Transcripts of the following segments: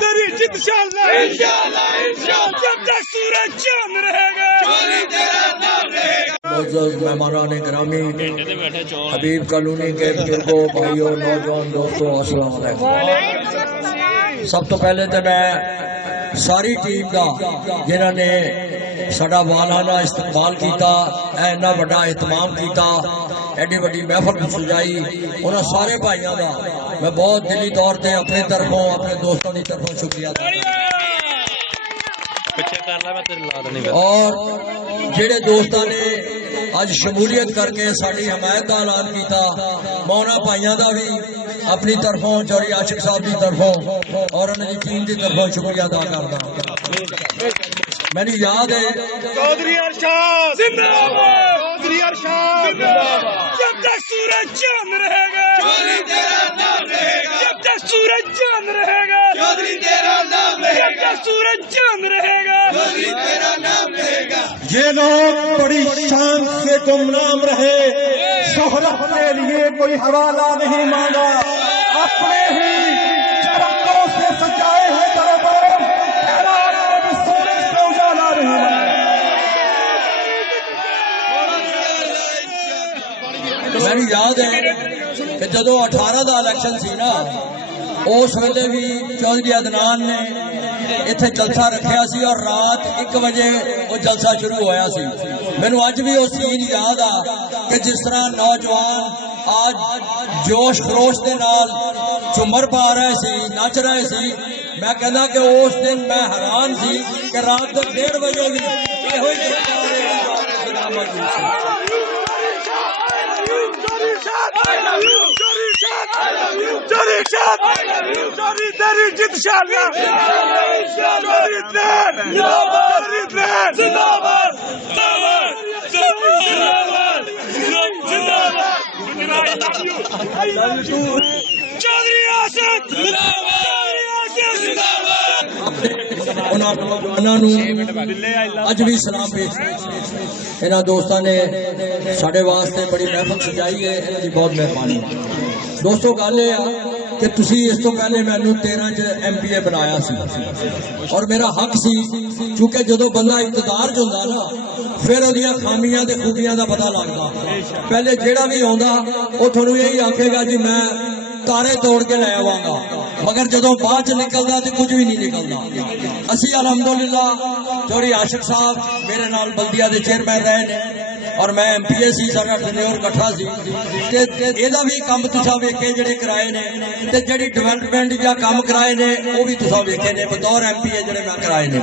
तेरी जिद इंशाअल्लाह जब तक सूरज चांद रहेगा मेहमानान ग्रामी हबीब कॉलोनी के बुजुर्गों भाइयों नौजवान दोस्तों अस्सलाम वालेकुम। सब तो पहले तो मैं सारी टीम का जिन्होंने साडा वालाना इस्तकबाल किया, इन्ना बड़ा एहतमाम किया, एडी वड्डी महफल सजाई, उन्होंने सारे भाइयों का मैं बहुत दिली तौर पर अपने तरफों अपने दोस्तों की तरफों शुक्रिया अदा करदा। और जेड़े दोस्तों ने अज शमूलियत करके साड़ी हमायत का ऐलान किया, मैं उन्होंने भाइयों का भी अपनी तरफों चौधरी आशिक साहब की तरफों और उन्होंने टीम की तरफों शुक्रिया अदा करदा। मैंने याद है चौधरी अरशाद जिंदाबाद, चौधरी अरशाद जिंदाबाद, जब तक सूरज चांद रहेगा चौधरी तेरा नाम रहेगा, जब तक सूरज चांद रहेगा चौधरी तेरा नाम रहेगा, जब तक सूरज चांद रहेगा चौधरी तेरा नाम रहेगा। ये लोग बड़ी शान से गुमनाम रहे, शोहरत के लिए कोई हवाला नहीं मांगा, अपने ही चरखों से सजाए हैं दरबार, सूरज से उजाला नहीं मांगा। मेरी याद है कि जदों 18 का इलेक्शन सी ना, उस वेले भी चौधरी अदनान ने इत्थे जलसा रखा सी और रात 1 बजे वो जलसा शुरू होया सी। मैनू अज भी वो सीन याद आ कि जिस तरह नौजवान आज जोश खरोश के नाल झूमर पा रहे सी, नच रहे सी। मैं कहना कि उस दिन मैं हैरान सी कि रात को 1:30 बजे भी तेरी जिद जिंदाबाद चौधरी आसिफ अज भी सलाम पेश। इन्होंने दोस्तों ने साढ़े वास्ते बड़ी महफल सजाई है, इन्होंने बहुत मेहरबानी। दोस्तों गल ये कि तुसी इस तो पहले मैनू 13 च MPA बनाया सी और मेरा हक सी, क्योंकि जो बंदा इकतदार च हुंदा ना फिर ओदियां खामियां ते खूबियां का पता लगता। पहले जेड़ा भी आउंदा वो तुहानू यही आखेगा जी मैं तारे तोड़ के लै आवांगा, मगर जदों बाद च निकलदा ते कुछ भी नहीं निकलदा। असी अलहमदुलिल्लाह चौधरी आशिक साहब मेरे नाल बल्दिया के चेयरमैन रहे ने और मैं MPA सी, साडा टन्योर कट्ठा सी ते एदा भी काम तुसां वेखे जेड़े कराए ने ते जेड़ी डेवलपमेंट या काम कराए ने वो भी तुसां वेखे ने बतौर MPA जेड़े मैं कराए ने।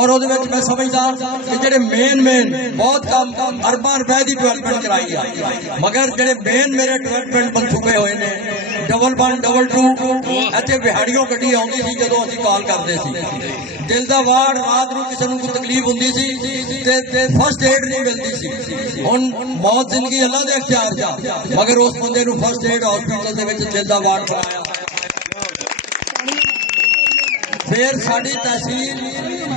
और ओदे विच मैं समझदा कि जेड़े मेन बहुत काम अरबां रुपए दी डेवलपमेंट कराई है, मगर जेड़े मेन मेरे डेवलपमेंट मनसूबे होए ने डबल 1 डबल 2 इत्थे बिहाड़ियों गड्डी आउंदी सी जदों असीं कॉल करदे सी, दिल दा वाड़ रात नूं किसे नूं कोई तकलीफ हुंदी सी ते फर्स्ट एड नहीं मिलती सी। हुण मौत जिंदगी अल्लाह दे इख्तियार च, मगर उस बंदे नूं फर्स्ट एड हॉस्पिटल दे विच दिल दा वाड़ कराया। फिर साडी तहसील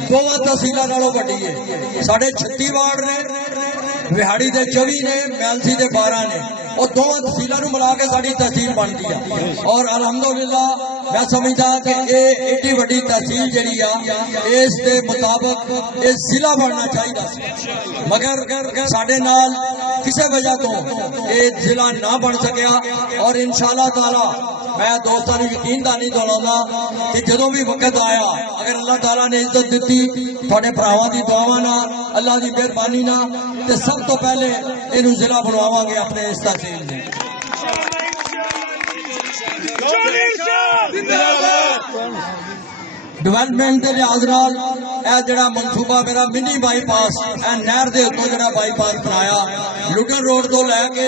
2 तहसीलों नालों वड्डी है, साढ़े 36 वार्ड ने, विहाड़ी दे 24 ने, मैलसी दे 12 ने, और 2 तहसीलों मिला के साड़ी तहसील बनती है। और अलहमदुलिल्लाह मैं समझदा कि ये एडी वड्डी तहसील जिहड़ी आ इस दे मुताबिक ये जिला बनना चाहिए, मगर साडे नाल किसी वजह तो ये जिला ना बन सकिया। और इंशाअल्लाह ताला मैं दोस्तों को यकीन दानी दिलाउंदा कि जदों भी वक्त आया अगर अल्लाह ताला ने इज्जत दी थोड़े भरावां दी दुआवां नाल अल्लाह की मेहरबानी नाल ते सब तो पहले इनू जिला बनवावांगे अपने इस तहसील में। डेवलपमेंट के लिहाज नाल जड़ा मनसूबा मेरा मिनी बाईपास नहर के उत्तों जड़ा बाईपास बनाया लुटन रोड तो लैके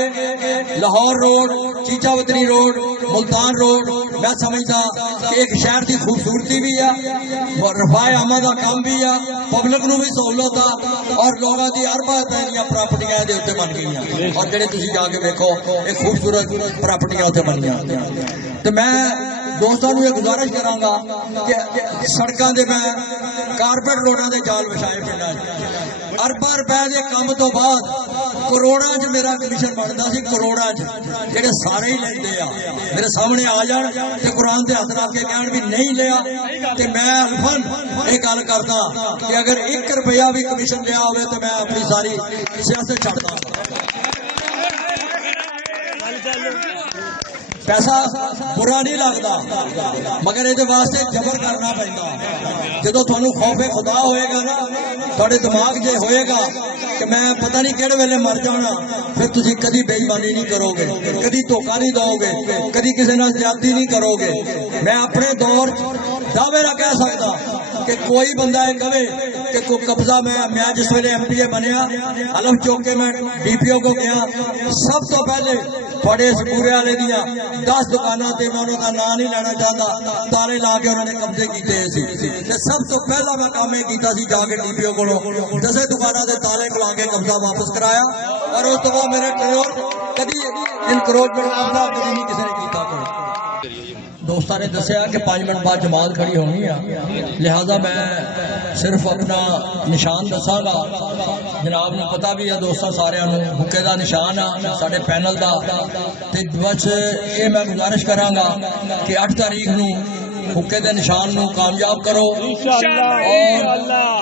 Lahore road, Chichawatni road, Multan road, मैं समझदा कि एक शहर की खूबसूरती भी है, रफाए आमद का काम भी है, पब्लिक नूं भी सहूलत आ और लोगों की अरबा रुपए दी प्रॉपर्टियां इहदे उत्ते बन गई और जेडे तुसीं जाके देखो एक खूबसूरत प्रॉपर्टियां उत्ते बनियां। तो मैं दोस्तों को यह गुजारिश करांगा कि सड़कों के मैं कारपेट रोडों के जाल विछाए पिंडां अरबा रुपए के काम तो बाद करोड़ां च मेरा कमीशन बनता सी, करोड़ां च जेडे सारे ही लेंदे आ मेरे सामने आ जान ते कुरान ते हथ रख के कहण भी नहीं लिया ते मैं अल्फन ये गल करदा कि अगर 1 रुपया भी कमीशन लिया होवे तो मैं अपनी सारी सियासत छड्ड दा। पैसा बुरा नहीं लगता मगर ये वास्ते जबर करना पैंदा। जो थानू खौफे खुदा होएगा ना थोड़े दिमाग जे होएगा कि मैं पता नहीं किहड़े वेले मर जाना, फिर तुसी कदी बेईमानी नहीं करोगे, कदी धोखा नहीं दोगे, कदी किसी नाल ज्यादती नहीं करोगे। मैं अपने दौर दावे ना कह सकता कि कोई बंदा ये कहे कि कोई कब्जा मैं जिस वेले MPA बनया अलम चौक के मैं DPO को गया, सब तो पहले थोड़े इस पूरे वाले दियां 10 दुकाना ते मैं उन्होंने नाम नहीं लेना चाहता, ताले ला के उन्होंने कब्जे किए। सब तो पहला मैं काम यह किया जाके DPO को 10 दुकाना के ताले खुला के कब्जा वापस कराया और उस तो बाद मेरे कभी इनक्रोचमेंट कब्जा कभी नहीं किसी ने किया। दोस्तों ने दसिया कि 5 मिनट बाद जमात खड़ी होनी है, लिहाजा मैं सिर्फ अपना निशान दसागा। जनाब ने पता भी है दोस्तों सारिਆਂ ਨੂੰ हुक्के का निशान आ साडे पैनल का, ते बस ये मैं गुजारिश करांगा कि 8 तारीख नूं हुक्के के निशान नूं कामयाब करो। और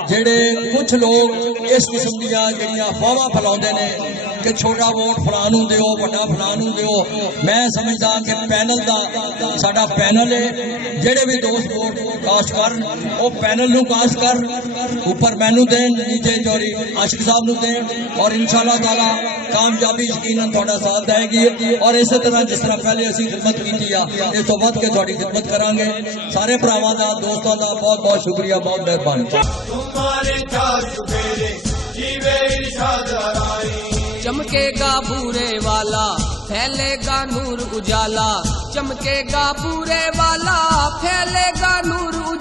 जेडे कुछ लोग इस किस्म दियां जेड़ियां अफवाहां फैलाउंदे ने कि छोटा वोट फलां नूं दिओ वड्डा फलां नूं दिओ, मैं समझदा कि पैनल दा साडा पैनल है, जेडे भी दोस्त वोट कास्ट कर वो पैनल नूं कास्ट कर, ऊपर मैनू देन नीचे चोरी आशिक साहब नूं देन और इंशाअल्लाह ताला कामयाबी यकीनन तुहाडा साथ देगी। और इस तरह जिस तरह पहले असीं खिदमत कीती आ इस तो वध के तुहाडी खिदमत करांगे। सारे भरावां दा दोस्तां दा बहुत बहुत शुक्रिया, बहुत मेहरबानी। चमकेगा बूरे वाला फैलेगा नूर उजाला, चमकेगा बूरे वाला फैलेगा नूर उजाला।